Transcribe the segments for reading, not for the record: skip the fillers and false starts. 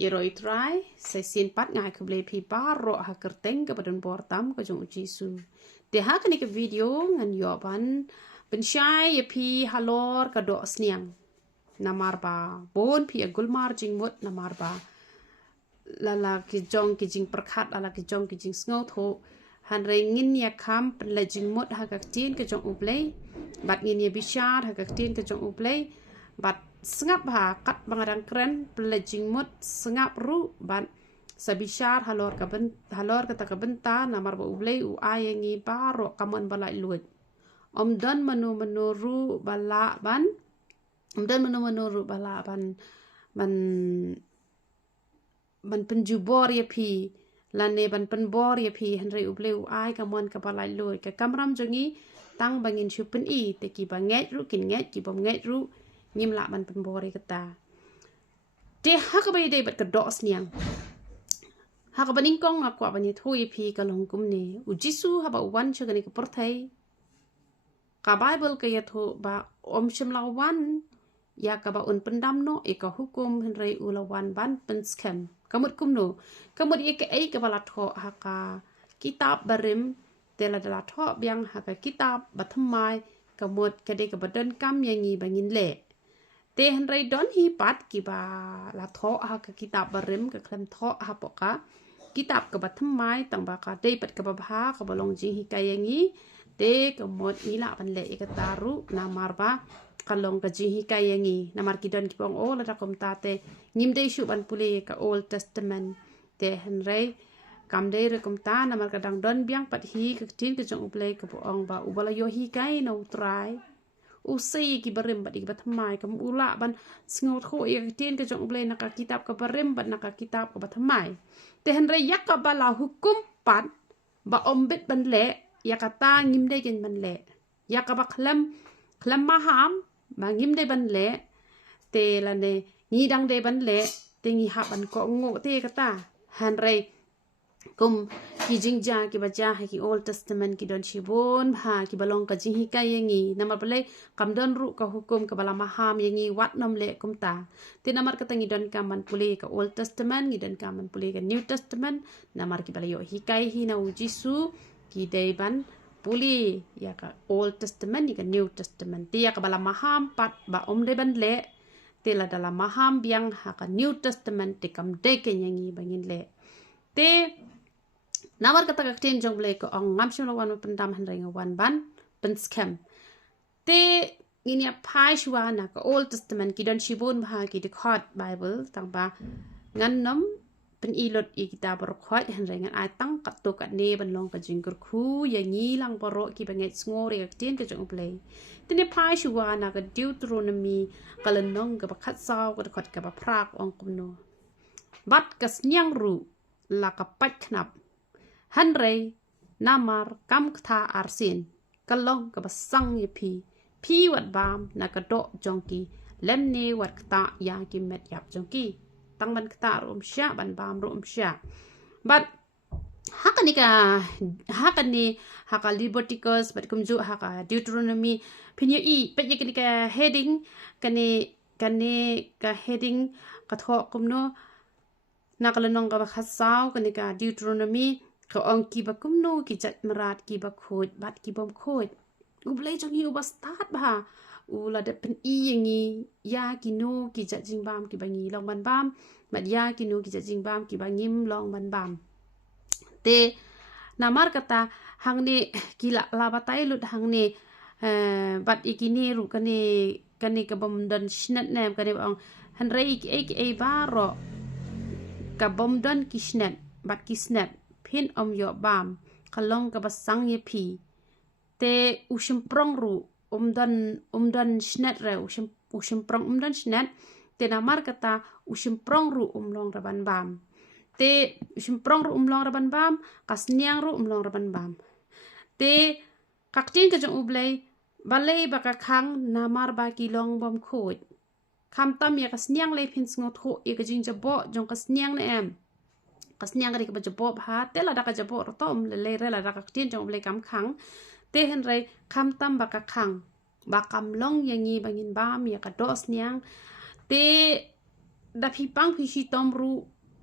Iroi try sesin pat ngai ke blei pi baro ha kerteng ke badan portam ke jong ujisu. Te ha ke video ngan yoban pensyai ya pi halor ke do sniang. Namar ba bon pi agulmar jing mut namar ba lala ki jing perkat lala ki jing sngaw tho han rengin ya kam pen jing mut ha ka tin ke jong ublei bat ngin ya bishar ha ka tin ke jong ublei bat sengap ha kat bangadang keren pelajing mut sengap ru ban sabishar halor kata kabenta namar ba ublei u ayengi baro kamon balai luet dan menuru bala ban menuru bala ban penjubor ya pi lane ban penbor ya pi henry ublei u ay kamon ka balai luet ka kamram jongi tang bangin chupen I te ki banget ru kin nget ki bom nget ru nyim la ban penbori kata te ha ka bai dei bat ka do sniang ha ka baning kong akwa bani thui pi ka long kum ni u jisu ha ba wan cha gani ka porthai ka bible ka ya tho ba om shim la wan ya ka ba un pendam no e ka hukum henrei u la wan ban pen scam kamut kum no kamut e ka ai ka bala tho ha ka kitab barim te la dala tho biang ha ka kitab bathamai kamut ka de ka badan kam yangi bangin le te henrei don hi pat ki ba la tho ha ka kitab barim ka klem tho ha poka kitab ka bathamai tang ba ka de pat ka ba ha ka balong ji hi kayangi te ka mot ni la ban le ka taru namar ba kalong ka ji hi kayangi namar ki don ki pong o la kom ta te nim de shu ban pule ka old testament te henrei kam de re kom ta namar ka dang don biang pat hi ka tin ka jong uple ka ong ba ubala yo hi kai no try usai ki barim bat ibat mai kam ula ban sngot kho ya tin ka jong ble naka kitab ka barim bat naka kitab ka bat mai te henre yak ka bala hukum pat ba ombet ban le ya kata ngim de gen ban le ya ka ba khlam maham ba ngim de ban le te la ne ngi dang de ban le te ngi ha ban ko ngo te kata henre kum ki jingja ki baca ki old testament ki don shibon ha ki balong ka jing hikai yangi namar pale kam don ru ka hukum ka bala maham yangi wat nom le kum ta te namar ka tangi don ka man pule ka old testament ngi don ka man pule ka new testament namar ki bala yo hikai hi na ujisu ki dei ban puli ya ka old testament ni ka new testament te ya ka bala maham pat ba om de ban le te la dalam maham biang ha ka new testament te kam de ke yangi bangin le te namar kata ka tin jong ble ko ong ngam shim lawan pendam han ring wan ban pen scam te ngin ya pai shwa na ka old testament ki don shibun bha ki de khot bible tang ba ngan nom pen ilot I kitab ro khot han ring ai tang ka to ka ne ban long ka jing kur khu ya ngi lang boro ki banget ngore ka tin ka jong ble te ne pai shwa na ka deuteronomy kalenong ka ba khat saw ka khot ka ba prak ong kum no bat ka snyang ru la ka pat knap Henry namar kam kta arsin kalong ka basang ye pi wat bam na ka do jongki lemne wat kta ya ki met yap jongki tang ban kta rum sha ban bam rum sha but hakani haka Leviticus bat kumju haka Deuteronomy pinyo I pet ye ka heading kane ka heading ka tho kumno na kalanong ka bakhasaw kane ka Deuteronomy ka ong ki ba kumno ki jat marat ki ba khod bat ki bom khod ublei jong hi ubas tat ba ula de pen I yangi ya ki no ki jat jing bam ki bangi long ban bam mat ya ki no ki jat jing bam ki bangim long ban bam te namar kata hangne kila labatai lut hangne bat ikini ru kane ka bom dan snat nem kane ong hanrei ki ai baro ka bom dan ki snat bat ki snat pin om yo bam kalong ka basang ye pi te ushim prong ru umdan snat re ushim prong umdan snat te namar kata ushim prong ru umlong raban bam te ushim prong ru umlong raban bam kasniang ru umlong raban bam te kaktin ka jong ublei balei baka khang namar ba ki long bom khoj kham tam ya kasniang le pin sngot ho e ka jing jabo jong kasniang na em kasniang ka ba jabo ha te la da ka jabo ro tom le re la da ka tin jong ublei kam khang te hen re kham tam baka khang ba kam long yangi bangin bam ya ka dos niang te da phi pang phi shi tom ru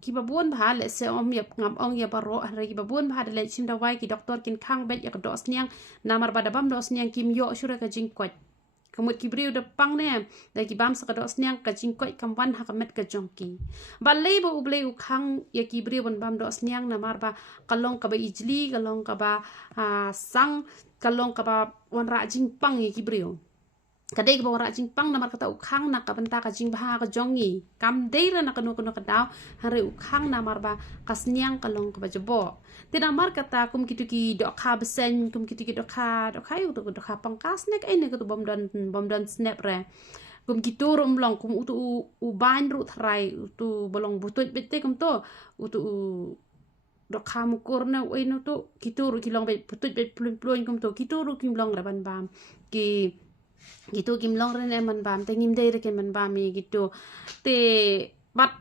ki babun bha le se om yap ngam ong ya baro hari ki babun bha le chim da wai ki doktor kin khang bet ya do sniang namar bada bam do sniang kim yo shure ka jing kwat kamut ki briu da pang ne da ki bam sa ka do sniang ka jing kwat kam wan ha ka met ka jongki ba le bo uble u khang ya ki briu bon bam do sniang namar ba kalong ka ba ijli kalong ka ba sang kalong ka ba wan ra jing pang ya ki briu kadai ke bawah jing pang namar kata ukhang nak kabenta ka jing baha ka jongi kam deira nak kanu kanu kadau hari ukhang namar ba kasniang kalong ka bajebo tidak mar kata kum kitu ki dok kha besen kum kitu ki dok kha yu to dok kha pangkas nek ai ne ko bom don snap re kum kitu rum long kum utu u ban ru thrai utu bolong butut bete kum to utu dok kha mukur na oi no to kitu ru kilong be butut be plun kum to kitu ru kim long ra ban bam ki gitu kim long ren man bam te ngim dei reken man bam mi gitu te bat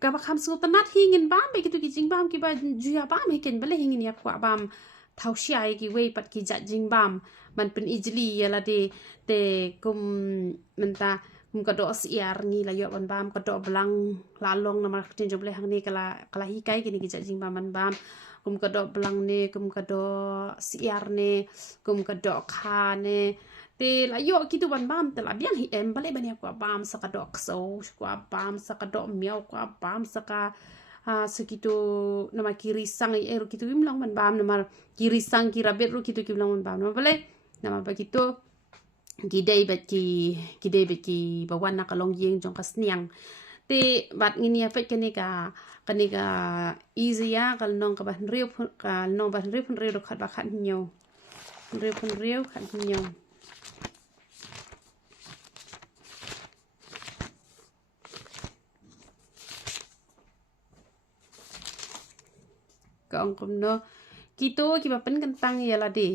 ka ba kham su tanat hingin bam be gitu ki jing bam ki ba juya bam hiken bale hingin ya kwa bam thau shai ki wei pat ki ja jing bam man pen ijli ya la de te kum menta kum ka do siar ni la yo ban bam ka do blang la long na ma tin joble hang ni kala hi kai ki ni ki ja jing bam man bam kum ka do blang ne kum ka do siar ne kum ka do kha ne te la yo kitu ban bam te la biang hi em bale bania kwa bam saka dok so kwa bam saka dok miao kwa bam saka sekitu nama kiri sang eru kitu imlang ban bam nama kiri sang kira bet ru kitu kimlang ban bam nama bale nama begitu gidei bet ki bawan na kalong yeng jong kasniang te bat ngini afet kene ka easy ya kal nong ka ban riu ka nong ban riu pun riu khat ba khat nyo riu pun riu khat nyo ka ong kum no kito ki bapen kentang ya la de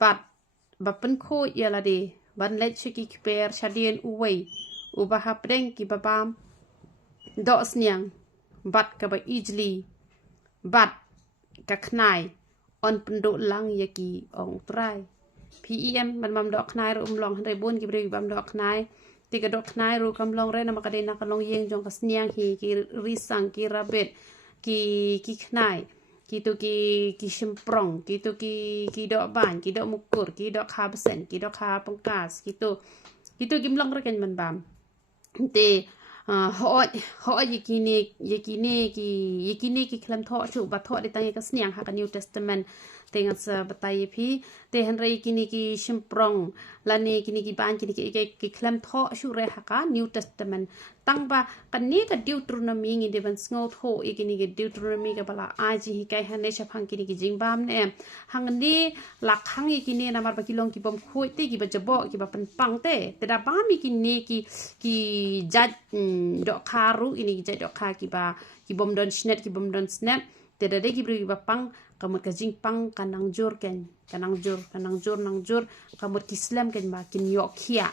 bat bapen ko ya la de ban let chiki kper chadien uwei ubaha preng ki babam do sniang bat ka ba ijli bat ka knai on pendo lang ya ki ong trai pem ban mam do knai ru long han re bon ki bre bam do knai ti ka do knai ru kam long re na ma ka de na ka long yeng jong ka sniang hi ki risang ki rabet ki knai kitu ki shimprong kitu ki do ban ki do mukur ki do kha besen ki do kha pangkas kitu gimlong reken man bam te ho yekini ki klam tho chu ba tho de tang ka sniang ha ka New Testament tengan sa batai phi te han rei kini ki shimprong lani kini ki ban kini ki klam tho shu re ha ka New Testament tang ba kan ni ka Deuteronomy ngi de ban sngo tho ikini ki Deuteronomy ka bala aji hi kai han ne chapang kini ki jingbam ne hang ni lak hang ikini namar ba kilong ki bom khoi te ki ba jabo ki ba pan pang te da ba mi kini ki jat do kharu ini ki jat do kha ki bom don snap te da de ki bri ba pang kamut ka jing pang kanang jur kamut kislam ken ba kin yok khia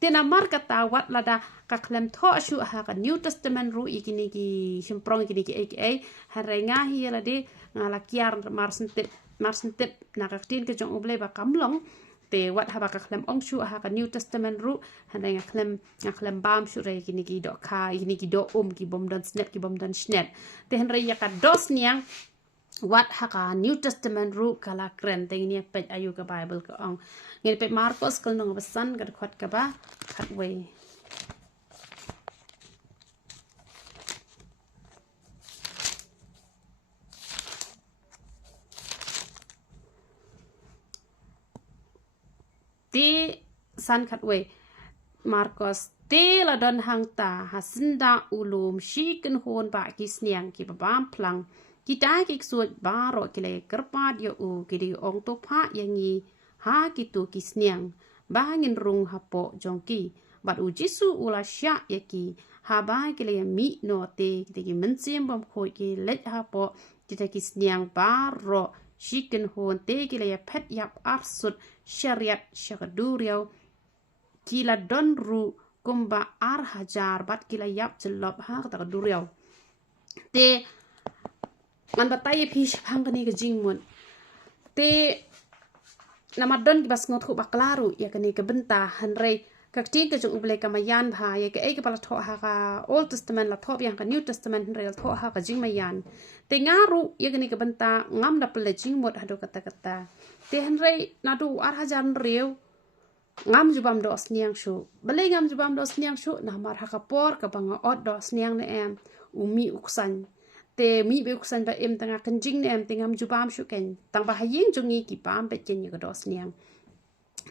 tena mar kata wat lada ka klem tho shu ha ka New Testament ru ikini ki shimprong ikini ki aka harenga hi la de ngala kiar mar sentep na ka tin ke jong uble ba kamlong te wat ha ba ka klem ong shu ha ka New Testament ru harenga klem bam shu re ikini ki do kha ikini ki do ki bom don snap ki bom don snap te henre ya ka dos niang wat haka New Testament ru kala kren te ni pet ayu ka Bible ka ong ngel pet Marcos kal nong besan ka khot ka ba khat we ti san khat we Marcos te la don hang ta hasinda ulum shi ken hon ba ki sniang ki ba bam plang kita ki suat baro kile kerpat yo u kidi ong to pha yangi ha kitu kisniang bangin rung hapo jongki bat u jisu ula sha yaki ha ba kile mi no te ki mensim bom khoi ki let hapo kita kisniang baro shiken hon te kile ya pet yap arsut syariat syakaduriau kila don ru kumba ar hajar bat kila yap jelop ha kata duriau te man batai phi phang kani ka jingmun te namadon ki bas ngot khu baklaru ya kani ka benta hanrei kakti ke jung uble kamayan bha ye ke ke pala tho ha ka Old Testament la tho yang ka New Testament rel tho ha ka jing mayan te ngaru ye ke ni ke benta ngam da pele jing mot hado kata te henrei nadu arhajan rew ngam jubam do sniang shu bale ngam jubam do sniang shu na mar ha ka por ka banga od do sniang ne em umi uksan te mi be uksan ba em tanga kanjing ne em tingam jubam shu ken tang ba haying jungi ki pam pe chen ye do sniang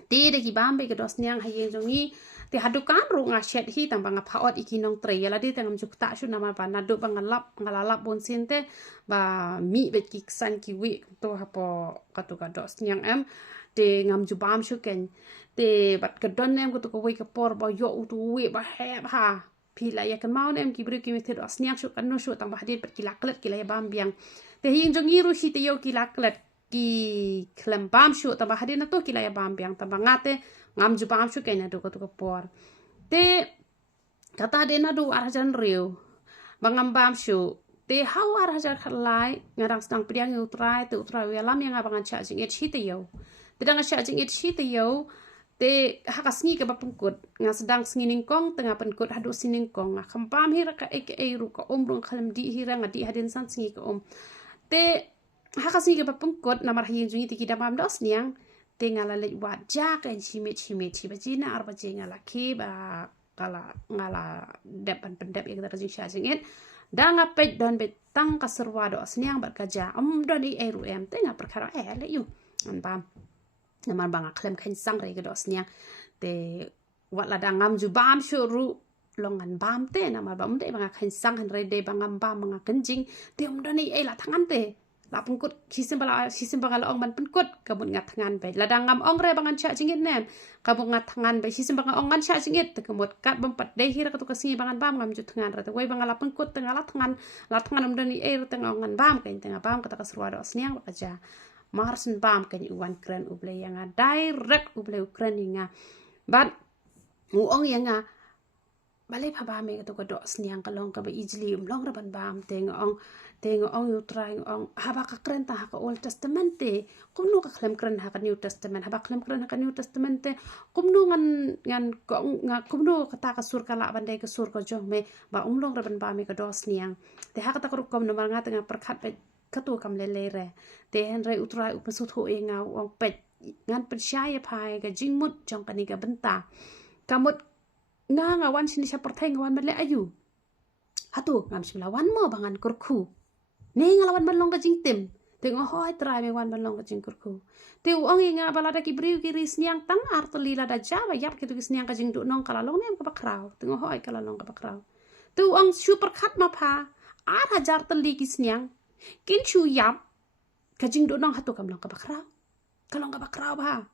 te de ki bam be do sniang haying jungi te hadukan ru nga shet hi tang banga phaot iki nong tre la de tangam jukta shu na mar ba na do banga lap ngalalap bon sin te ba mi be ki san ki wi to ha po ka to ka do sniang em te ngam jubam shu ken te bat ka don em ko to ko wi ka por ba yo u tu wi ba he ha pila ya kan mau nem ki bru ki method asniak shu kan no shu tang ba hadit pat ki laklet ki la bam biang te hin jong iru hi te yo ki laklet ki klem bam shu tang ba hadit na to ki la bam biang tang ba ngate ngam ju bam shu ken do ko to ko por te kata de na do arjan riu bangam bam shu te how arjan khalai ngarang stang priang utrai te utrai welam yang abangan cha jing et hi te yo te dang cha jing et hi te yo te haka sngi ka bapungkut nga sedang snginin kong tengah pengkut hadu sining kong nga khampam hira ka ru ka rung khalam di hira nga di hadin san sngi ka te haka sngi ka bapungkut namar hayin jungi tiki damam dos niang te ngala le wa ja ka chimit bajina arba je ngala ki ba kala ngala depan pendep yang kita kajing syajingit danga pej don bet tang ka serwa dos niang bat kaja don di ru em te nga perkara le yu anpam namar banga klem khen sang re dos niang te wat la dangam ju bam shuru longan bam te namar bam de banga khen sang han re de bangam bam banga kenjing te doni la thangan te la pungkut kisim bala ong man pungkut kabun ngat thangan be la dangam ong re bangan cha jingit nem kabun ngat thangan be kisim banga ong ngan cha jingit te kemut kat bam pat de hira ka to kasingi bangan bam ngam ju thangan re te wei banga la pungkut tengah la thangan doni tengah ongan bam kain tengah bam kata kasruwa dos niang bakaja marsen bam kan uwan kren uble yang direct uble ukren yang but uong yang balai phaba me to ko do sniang ka long ka ba easily long ra ban bam teng ong you try ong haba ka kren ta ka Old Testament te kumnu ka klem kren ha ka New Testament haba klem kren ha ka New Testament te kumnu ngan kumnu ka ta ka sur ka la ban de ka sur ka jong me ba long ra ban bam me ka do sniang te ha ka ta ko kom no mar nga tengah perkhat katu kam le re te hen re utrai upasut ho nga ong pet ngan percaya pai ga jingmut jong kani ga benta kamut nga wan sini sa pertheng wan mele ayu hatu ngam simla wan mo bangan kurku ne ngalawan balong ga jingtim te ngo hoi trai me wan balong ga jing kurku te ong nga balada ki briu ki ris niang tang artuli la da java yap ki tu kis niang ga jing du nong kala long nem ka bakrau te ngo hoi kala long ka bakrau te ong super khat ma pha 8,000 tali kis niang kin chu yap kajing do nong hatu kam long ka bakrau kalong ka bakrau ba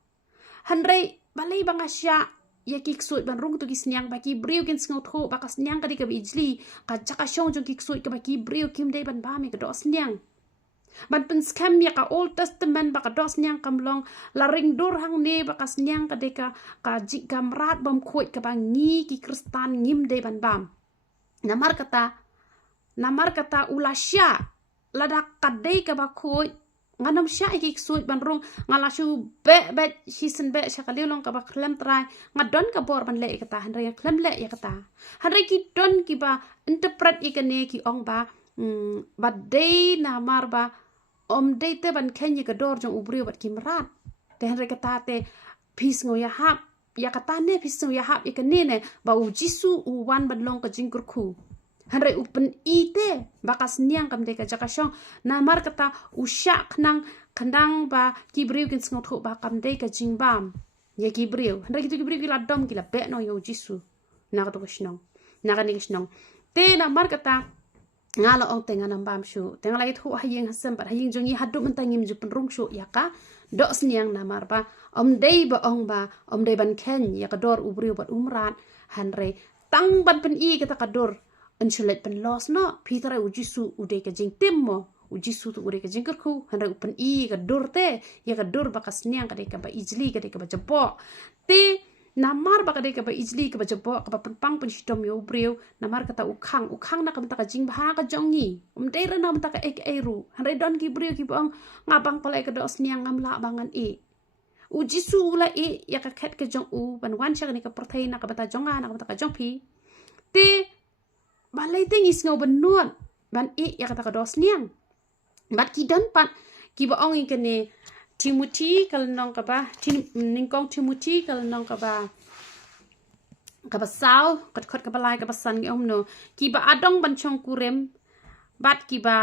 hanrei balai bangasya ya kiksut ban rung tu kisnyang baki briu kin sngot ho bakas nyang ka di ka bijli ka chaka shong jong kiksut ka baki briu kim dei ban ba me ka dos nyang ban pen scam ya ka Old Testament baka dos nyang kam long la ring dur hang ne bakas nyang ka de ka jik gamrat bam khoi ka bang ngi ki kristan ngim dei ban bam namar kata ulasya ladak kadai ka bakoi nganam sya iki suit ban rung ngalashu be hisen be shakalilong ka ba klem trai ngadon ka bor ban le kata hanre klem le ya kata hanre ki don ki ba interpret ikane ki ong ba dei na mar ba dei te ban kenya ka dor jong ubri bat kimrat te hanre kata te pis ngo ya hap ya kata ne pis ngo ya hap ikane ne ba u jisu u wan ban long ka jingkur khu hanrei upen ite bakas niang kam deka jakashong namar kata usyak nang kandang ba kibriu kin sngot ho ba kam deka jingbam ya kibriu hanrei kitu kibriu kila dom kila be no yo jisu na to kishnong na kan kishnong te namar kata ngala ong tenga nam bam shu tenga lai thu hayeng hasam ba hayeng jongi hadu mentangim ju penrung shu ya ka do sniang namar ba dei ba om dei ban ken ya ka dor ubriu bat umran hanrei tang ban pen I kata kador ansulet pen los no pitara ujisu ude ka jing timmo ujisu tu ude ka jing kerku hanra upen I ka durte ya ka dur bakas niang ka de ka ba ijli ka de ka ba jebo te namar ba ka de ka ba ijli ka ba jebo ka ba pang pen shitom yo breu namar kata ukhang na ka ka jing ba ka jongi dei ra na ka ek eru hanra don ki breu ki bang ngabang pala ka dos niang ngam la bangan I uji su la ya ka khet ke jong u ban wan chak ni ka perthai na ka bata jong na ka bata ka jong pi te balai te ngis ngau ban nuan ban ya ka ta ka dos niang bat ki dan pat ki ba ong ke ne Timothy kal nong ka ba ningkong Timothy kal nong ka ba sao kat khot ka balai ka basan ngi om no ki ba adong ban chong kurem bat ki ba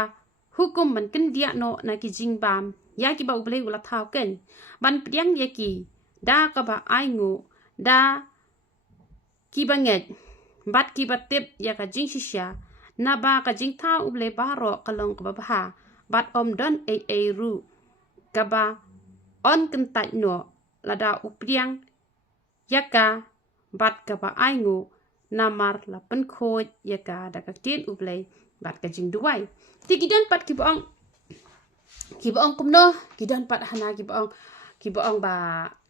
hukum ban ken dia no na ki jing bam ya ki ba uble ula thau ken ban priang ye ki da ka ba ai ngu da ki ba nget bat ki ba tip ya ka jing shisha na ba ka jing tha uble ba ro ka long ka ba ha bat om don a ru ka ba on ken tai no la da upriang ya ka bat ka ba ai ngu namar la pen khoj ya ka da ka tin uble bat ka jing duai ti gidan pat ki ba ong kum no gidan pat hana ki ba ong ba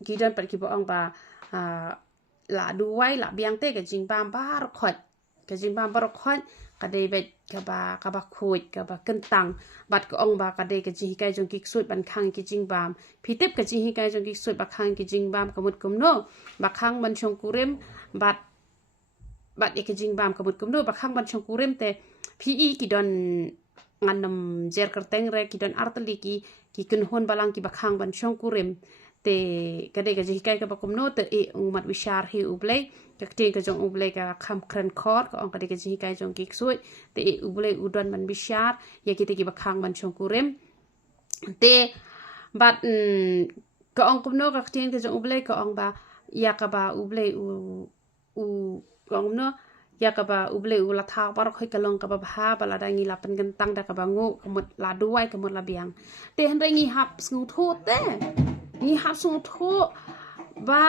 gidan pat ki ba ong ba la duai la biang te ka jing bam ba ro khoj ka jing bam ba ro khoj ka dei bet ka ba khoj ka ba kentang bat ka ong ba ka dei ka jing kai jong ki sut ban khang ki jing bam phitep ka jing kai jong ki sut ba khang ki jing bam ka mut kum no ba khang ban chong kurem bat ya ka jing bam ka mut kum no ba khang ban chong kurem te pi ki don nganam jer kerteng re ki don arteli ki kun hon balang ki ba khang ban chong kurem te ka dei ka jing kai ka ba kum no te umat wishar hi uble ka tin ka jong uble ka kham kren khot ka ong ka dei ka jing kai jong ki sut te uble udon man wishar ya ki te ki ba khang ban chong kurem te bat ka ong kum no ka tin ka jong uble ka ong ba ya ka ba uble u ka ong no ya ka ba uble u la tha par khoi ka long ka ba ha ba la da ngi la pen gentang da ka ba ngu ka mut la duai ka mut la biang te han re ngi hap snu tho te ngi hap snu tho ba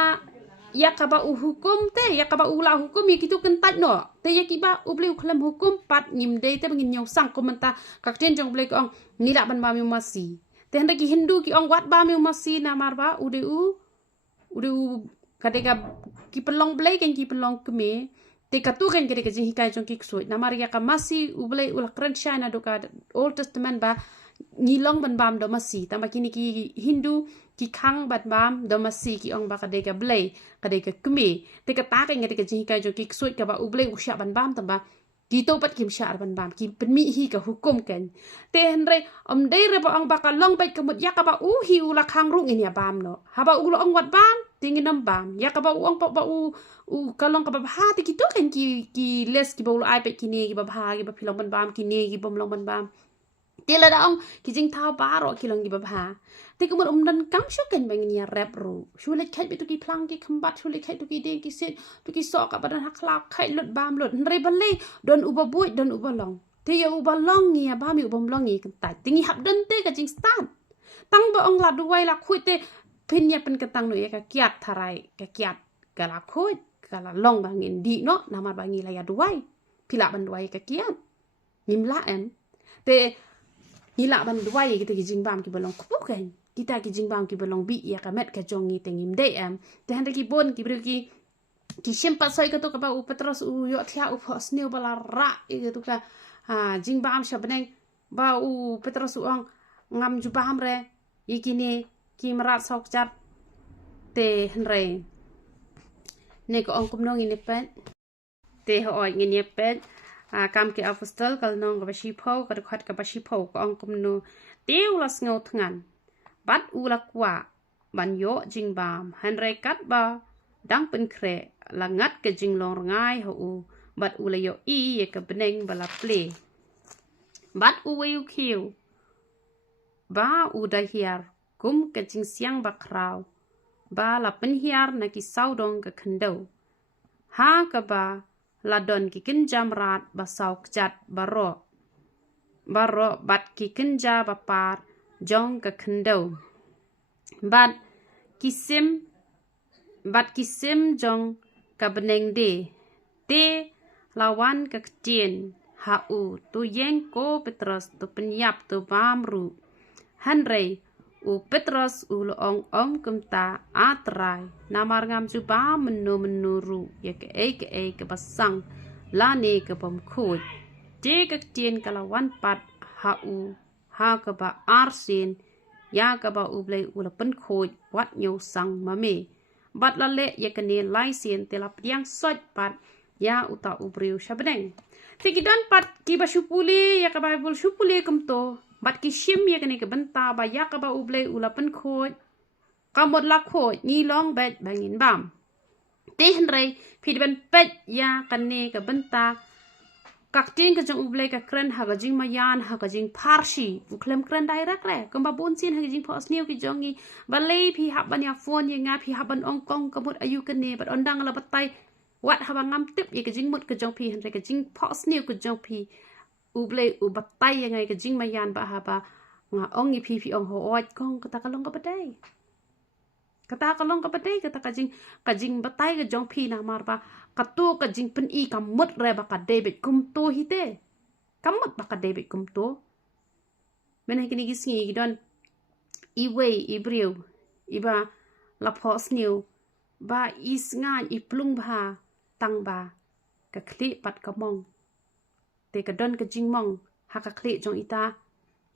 ya ka ba u hukum te ya ka ba u la hukum ya kitu kan tat no te ya ki ba uble u khlam hukum pat ngim de te ngin nyau sang ko menta ka tin jong ble ka ong ngi la ban ba mi masi te han re ki hindu ki ong wat ba mi masi na mar ba ude u kadeka ki pelong ble kan ki pelong keme te katu kan kadeka jing hikai jong ki ksoi na mar ya ka masi uble ul kran shana do ka old testament ba ngilong ban bam do masi tamba kini ki hindu ki khang bat bam do masi ki ong ba kadeka ble kadeka keme te kata kan kadeka jing hikai jong ki ksoi ka ba uble usya ban bam tamba ki to pat kim syar ban bam ki penmi hi ka hukum kan te henre om dei re ba ong ba ka long bai ka mut ya ka ba u hi ula khang ru ngin ya bam no ha ba u lo ong wat bam tingin nam bam ya ka ba u ong ba u ka long ka ba ha te ki to kan ki les ki ba u ai pe ki ne ki ba ha ki ba philong ban bam ki ne ki bom long ban bam te la da ong ki jing thao ba ro ki long ki ba ha te ka mut dan kam shu kan bang ni rap ru shu le khat bi tu ki plang ki khambat shu le khat tu ki de ki sit tu ki so ka badan hak la khai lut bam lut re bale don uba buit don uba long te ya uba long ni ya ba mi uba long ni kan tai tingi hap dan te ka jing start tang ba ong la duai la khui te pin ya pen ka tang no ya ka kiat tharai ka kiat ka la khui ka la long ba ngin di no na ma ba ngi la ya duai pila ban duai ka kiat nim la em te ni la ban duai ki te ki jing bam ki balong khu kan kita ki jing bam ki balong bi ya ka met ka jong ni te ngim de em te han ki bon ki bru ki sempat sai ka to ka ba u petros u yo thia u phos neu bala ra e tu ka jing bam sha beneng ba u petros u ong ngam ju bam re ikini ki marat sok chat te han re ne ko ong kum no ngi ne pet te ho oi ngi ne pet kam ke apostol kal nong ka ba shi pho ka khat ka ba shi pho ko ong kum no teu las ngau thngan bat u la kwa ban yo jing bam han re kat ba dang pen kre la ngat ke jing long ngai ho u bat u la yo i ye ka beneng bala ple bat u we u kiu ba u da hiar kum ke jing siang ba kraw ba la pen hiar na ki sau dong ka khando ha ka ba la don ki kin jam rat ba sau kjat ba ro bat ki kin ja ba par jong ka khando bat kisim jong ka beneng de te lawan ka ktien ha u tu yeng ko petros tu penyap tu bam ru han rei u petros u lo ong kum ta atrai namar ngam ju ba menu ru ya ke basang la ne ka bom khoj te ka ktien ka lawan pat ha u ha ka ba arsin ya ka ba ublei ula pen khoi wat nyo sang ma me bat la le ye kane lai sien te la piang sot pat ya uta ubriu shabneng te ki don pat ki ba shupuli ya ka bible shupuli kum to bat ki shim ye kane ke benta ba ya ka ba ublei ula pen khoi ka mod la khoi ni long bet bangin bam te henrei phi ben pet ya kane ke benta kakting ka jong ublei ka kren ha ga jing mayan ha ga jing parsi uklem kren direct le kamba bon sin ha ga jing pos new ki jongi balei phi hab ban ya phone ye nga phi haban ong kong ka mut ayu ka ne bat ondang la batai wat ha bang ngam tip ye ka jing mut ka jong phi han ka jing pos new ka jong phi ublei u batai ye ngai ka jing mayan ba ha ba nga ong ye phi ong ho ot kong ka ta ka long ka badai kata kalong ka badai kata ka jing batai ka jong phi na mar ba katu ka jing pen I kamut re ba ka David kum to hi te kamut ba ka David kum to men kini gisngi gidon I wei ibriu iba la pos new ba is nga I plung ba tang ba ka kli pat ka mong te ka don ka jing mong ha ka kli jong ita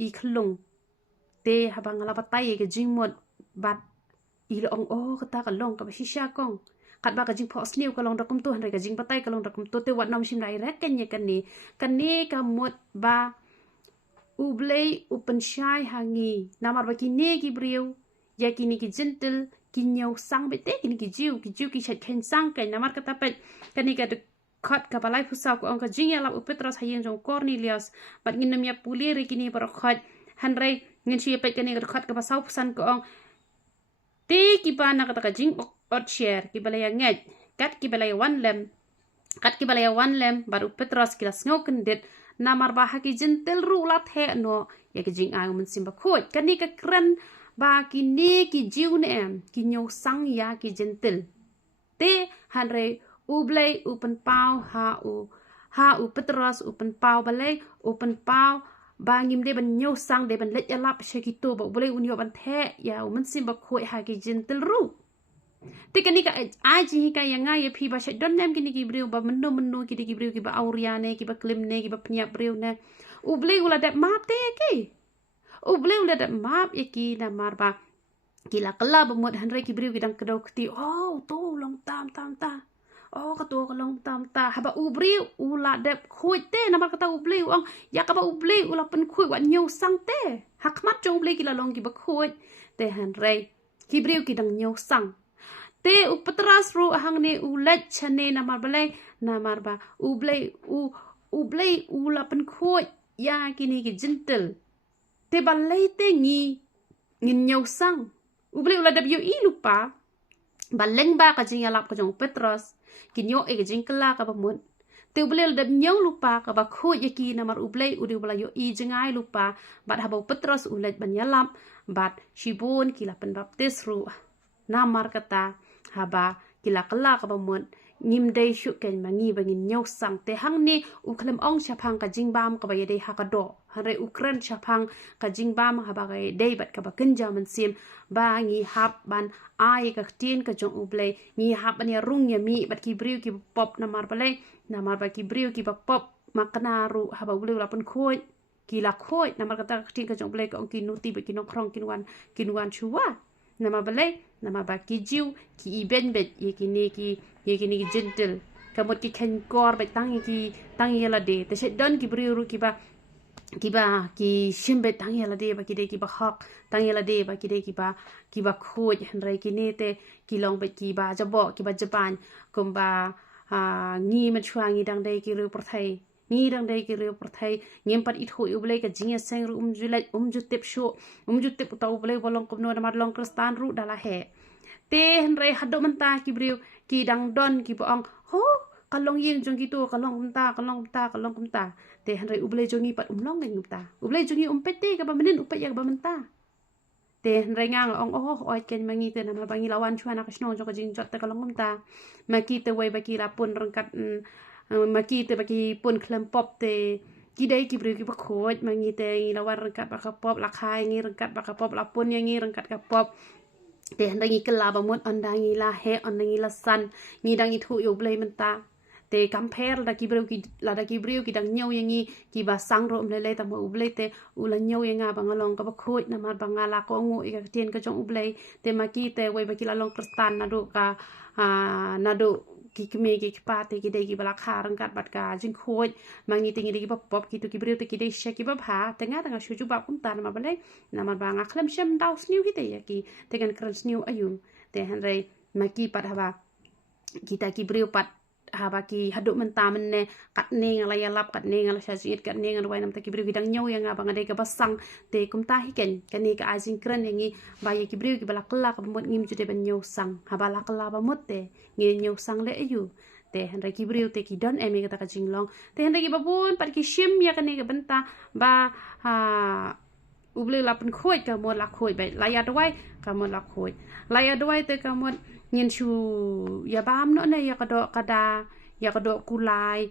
I khlung te ha bang la batai ka jing mot bat ilo ong kata ka long ka ba shisha kong kat ba ka jing pos new ka long dakum tu han ka jing batai ka long dakum tu te wat nom sim dai rek ken ye kan ni ka mot ba ublei upen shai hangi namar ba ki ne ki briu ya ki ni ki gentle ki nyau sang be te ki ni ki jiu ki chat ken sang kai namar kata pet kan ni ka khat ka balai pusa ko ong ka jing ya la upetros hayeng jong Cornelius bat ngin nam ya puli re ki ni par khat han rei ngin shi pet kan ni ka khat ka ba sau pusan ko ong te ki ba na kata ka jing ot share ki balaya nget kat ki balaya one lem baru petros ki las ngoken det namar ba ha ki jintel ru la the no ya ki jing ang mun simba khoi kan ni ka kran ba ki ne ki jiu ne em ki nyo sang ya ki jintel te han re ublei upen pau ha u petros upen pau balai upen pau ba ngim de ban nyo sang de ban let ya lap she ki to ba boleh unyo ban the ya mun sim ba khoi ha ki jintel ru te kani ka aji ka yang ya phi ba she don nem kini ki briu ba menu ki briu ki ba auriane ki ba klim ne ki ba pnya briu ne ublei ula dat map te ki ublei ula dat map ya ki na mar ba ki la kala ba mod han re ki briu ki dang kedau kti to long tam ta ka to ka long tam ta haba ubriu ula dep khoi te namar kata ubliu ong ya ka ba ubliu ula pen khoi wa nyu sang te hakmat jong ubliu ki la long ki ba khoi te han rei ki briu ki dang nyu sang te upatras ru hang ne ulet chane namar balai namar ba ublei ula pen khoi ya ki ni ki jintel te balai te ngin nyu sang ubliu ula dep yu I lupa baleng ba ka jing yalap ka jong Petros kinyo e jing kala ka bamut te ublei dab nyong lupa ka ba khoi yaki namar ublei udi ubla yo I jengai lupa bat habo Petros ulet ban yalap bat shibun kila pen baptis ru namar kata haba kila kala ka bamut ngim dei shu ken mangi bangin nyaw sang te hang ni uklem ong chapang ka jingbam ka ba yedei hakado hare ukran chapang ka jingbam haba ka dei bat ka ba kenja man sim ba ngi hap ban ai ka tin ka jong ublei ngi hap ban ya rung ya mi bat ki briu ki pop namar balai namar ba ki briu ki ba pop makna ru haba ublei lapun khoi ki la khoi namar kata ka tin ka jong ublei ka ong ki nuti ba ki no krong kinwan chuwa nama balai nama ba ki jiu ki iben bet ye kini ki gentle kamot ki ken kor bet tang yela de te se don ki briu ki ba ki shimbe tang yela de ba ki de ki ba hak tang yela de ba ki de ki ba khoj han rai ki ne te ki long bet ki ba jabo ki ba japan kum ba ngi ma chwangi dang de ki ru prthai ni dang dai ki ru prthai ngem pat it hoi ublei ka jinga seng ru ju tep ta ublei bolong kum no mar long kristan ru dala he te han rai hado manta ki briu ki dang don ki boang ho kalong yin jong ki to kalong kum ta te han rai ublei jongi pat umlong ngai ta ublei jongi umpete ka ba menin upet ya ka ba menta te han rai ngang ong oi ken mangi te nama bangi lawan chwana ka sno jong ka jing jot ta kalong kum ta maki te wai ba ki la pun rangkat maki te baki pun klem pop te kidai ki bri ki ba khoj mangi te lawan rangkat ba ka pop la khai ngi rangkat ba ka pop la pun yang ngi rangkat ka pop te handangi kala ba mot andangi la he andangi la san ngi dangi thu yo blai menta te compare da kibriu ki dang nyau yang ki ba sang ro le ta mo uble te ula nyau yang bang along ka ba khoi na mar bang ala ko ngu i ka tien ka jong uble te ma ki te wei ba ki la long kristan na do ka na do ki kme ki pa te ki de ki bala kharang kat bat ka jing khoi mangi tingi de ki pop ki tu ki briu te ki de she ki ba bha tengah tengah shu ju ba kum tan ma bale na mar bang akhlem shem daw sniu hi te ya ki te kan kran sniu ayu te han rei ma ki pat haba kita ki briu pat haba ki haduk menta menne kat ne ngala ya lap kat ne ngala shajit kat ne ngala wai nam ta ki briu bidang nyau yang abang ade ka basang te kum ta hi ken kan ni ka ajing kran yangi ba ya ki briu ki bala kala ka mut ngim jude ban nyau sang haba la kala ba mut te ngi nyau sang le ayu te han ki briu te ki don emi ka ta ka jinglong te han ki babun pat ki shim ya kan ni ka benta ba uble la pen khoi ka mo la khoi bai la ya dwai ka mo la khoi la ya dwai te ka mo nyen chu ya bam no ne ya ka do kada ya ka do kulai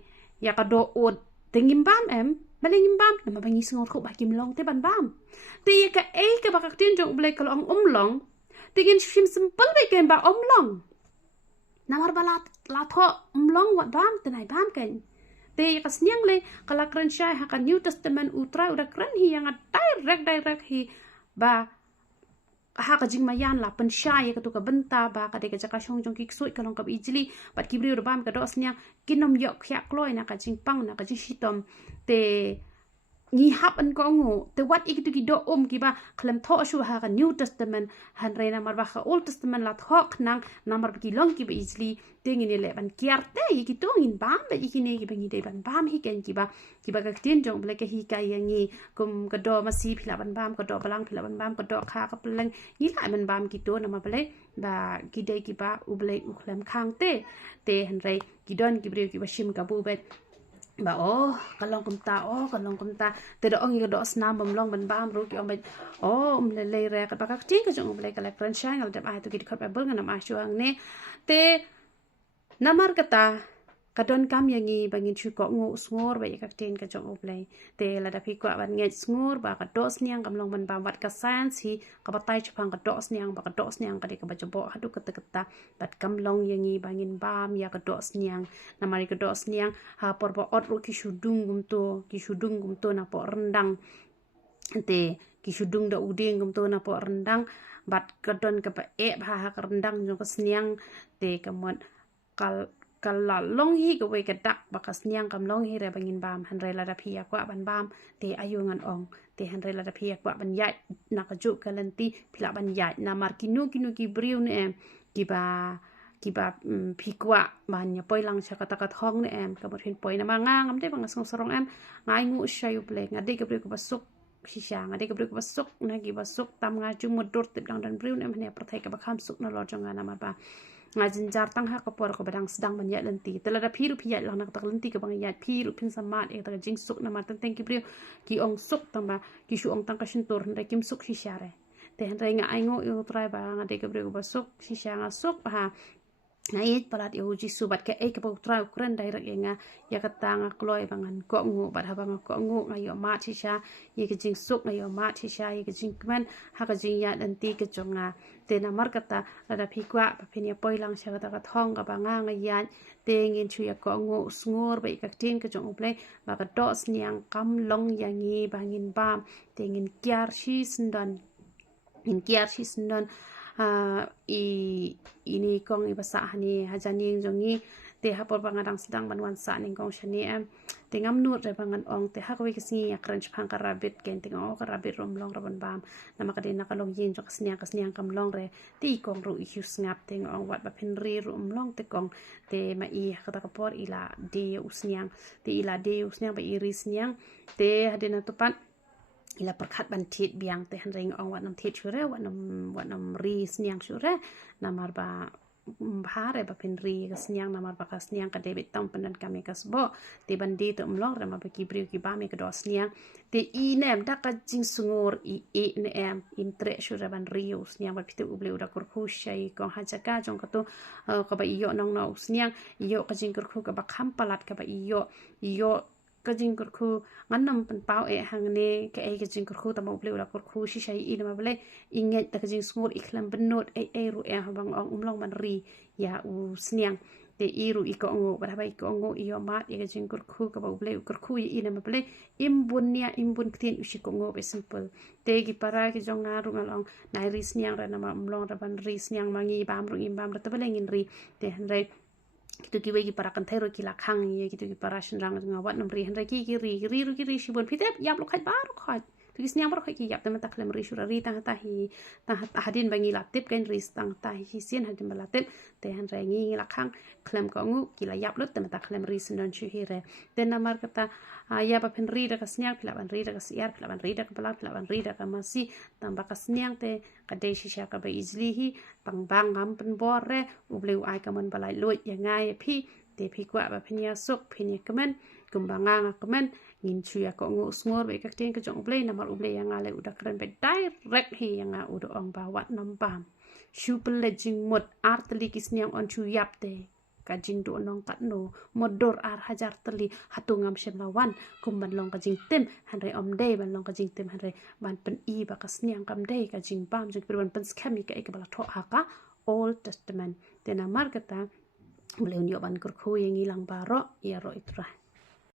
ya ka do ot te ngim bam em bale ngim bam na ma bangi sngor khu ba kim long te ban bam te ya ka e ka ba ka tin jong ble ka long long te ngin shim simple be ken ba long na mar bala la tho long wat bam te nai bam ken te ka sniang le kala kran shai ha ka new testament utra ura kran hi yang direct hi ba ha ka jing mayan la pen shai ka tu ka benta ba ka de ka jaka shong jong ki soi ka long ka ijli pat ki bri ur bam ka do sniang kinom yo khyak kloi na ka jing pang na ka jing shitom te ngi hap an ko ngo te wat ik tu ki do ki ba khlem tho shu ha ka new testament han reina mar ba ka old testament la thok nang namar ki long ki ba ijli te ngi ne le ban kiar te ki to ngin bam ba ki ne ki ba ngi de ban bam hi ken ki ba ka tin jong ble ka hi ka yangi kum ka do ma si phila ban bam ka do balang phila ban bam ka do kha ka plang ngi la ban bam ki to na ma ble ba ki de ki ba u ble u khlem khang te han rei ki don ki bre ki ba shim ka bu bet ba kalong kumta te do ongi do snam bam long ban bam ru ki om bet le re ka ba ka tin ka jong ble ka le kran shang al dab ai to ki khot ba bul ngana ma shuang ne te namar kata kadon kam yangi bangin chu ko ngu sngur ba ka tin ka jong ble te la da phi ko ban nge sngur ba ka dos niang kam long ban bam wat ka san si ka ba tai chpang ka dos niang ba ka dos niang ka de ka ba jabo hadu ka ta bat kam long yangi bangin bam ya ka dos niang namari ka dos niang ha por ba ot ru ki shudung gum to na po rendang te ki shudung da uding gum to na po rendang bat kadon ka ba ha ka rendang jong ka sniang te ka mon kal long hi ka we ka dak bakas nyang kam long hi re bangin bam han re la da phia kwa ban bam te ayungan ong te han re la da phia kwa ban yai na ka ju kalanti phila ban yai na mar kinu ki briu ne em ki ba phi kwa ban nya poi lang cha ka ta ka thong ne em ka bor hin poi na ma ngang am te bang song sorong em ngai ngu shayu ple ngade ka briu ka basuk shisha ngade ka briu ka basuk na ki basuk tam nga ju modor te dang dan briu ne em ne prathai ka ba kham suk na lo jong na ma ba ngajin jar tang ha ka por ko badang sedang ban ya lenti tela da phiru phiyat lang nak tak lenti ka bang ya phiru phin samat e ta jing suk na ma tan teng ki brio ki ong suk tang ba ki shu ong tang ka shin tor nda kim suk hi share te han rai nga ai ngo yo trai ba nga de ka brio ba suk hi sha nga suk ba ngait palat yo ji subat ke e ka po trai ukren dai rak nga ya ka tanga kloi bangan ko ngu ba ha bang ko ngu nga yo ma chi sha ye ka jing suk nga yo ma chi sha ye ka jing kmen ha ka jing ya lenti ka jonga te na mar kata ada phikwa pa phinia poi lang sha ka thong ka ba nga yan te ngin chu ya ko ngu sngur ba ka tin ka jong uple ba ka dos niang kam long yangi bangin bam te ngin kyar shi sndon ini kong ibasa hani hajani jongi te hapor bangadang sedang banwan sa ning kong shani em te ngam nut re bangan ong te hakwi kisni akran chpang ka rabbit ken te ngok rabbit rom long raban bam namakade nakalong yin jo kasniang kam long re ti kong ru ihus ngap te ngong wat ba phin ri rom long te kong te ma i kata kapor ila de usniang ba iri sniang te hadena tupan ila perkhat ban thit biang te han ring ong wanam thit chure wanam ri sniang chure namar ba bhare ba pin ri ka sniang namar ba ka sniang ka debit tam pandan kami kasbo te bandi te umlong rama ba ki briu ki ba me ka do sniang te I nem da ka jing sungur I ne em intre chure ban ri sniang ba pitu uble uda kur khu shai ko hajaka jong ka to ka ba iyo nong no sniang iyo ka jing kur khu ka ba kham palat ka ba iyo ka jing kur khu nganam pan pau e hangne ka e ka jing kur khu tamo ble ula kur khu shi shai I ma ble inget ta ka jing sungur iklam benot e ru e habang ong umlong ban ri ya u sniang te iru iko ngo berapa iko ngo iyo mat ya jing kurku ka bau ble kurku ya ina ma ble imbun ktin usiko ngo be simple te gi para ki jong ngaru ngalong nai ris niang ra nama mlong ra ban ris niang mangi bam ru imbam ra tabelengin ri te hanre gitu ki wegi para kan thero ki lakhang ye gitu ki para shinrang ngawat nam ri hanre ki ri shibon pitep yap lo khat bar khat Tulis niang baru kaki yap teman tak lem risura ri tang tahi hadin bangi latip kan ris tang tahi sin hadin balatip te han rengi lakhang klem ko ngu kila yap lut teman tak lem ris non chu hire ten namar kata ya ba pen ri da kasniang pila ban ri da kasiar pila ban ri da kepala pila ban ri da kamasi tambah kasniang te kadai shisha ka ba easily hi pang bang ngam pen bore ubleu ai kaman balai luit ya ngai pi te pi kwa ba penya sok penya kemen kumbangang kemen ngin chuya ko ngu ngor be ka tin ka jong ble namar uble yang ale udah keren be direct hi yang udah ong bawat nambam super legend mod artli kisniang on chu yap te ka jing do nong kat no modor ar hajar teli hatungam shem lawan kumban long ka jing tem hanre om day ban long ka jing tem hanre ban pen i ba kasniang kam day ka jing bam jing perban pen skami ka ikbala tho aka old testament te namar kata beliau nyoban kurku yang hilang baro ya ro itra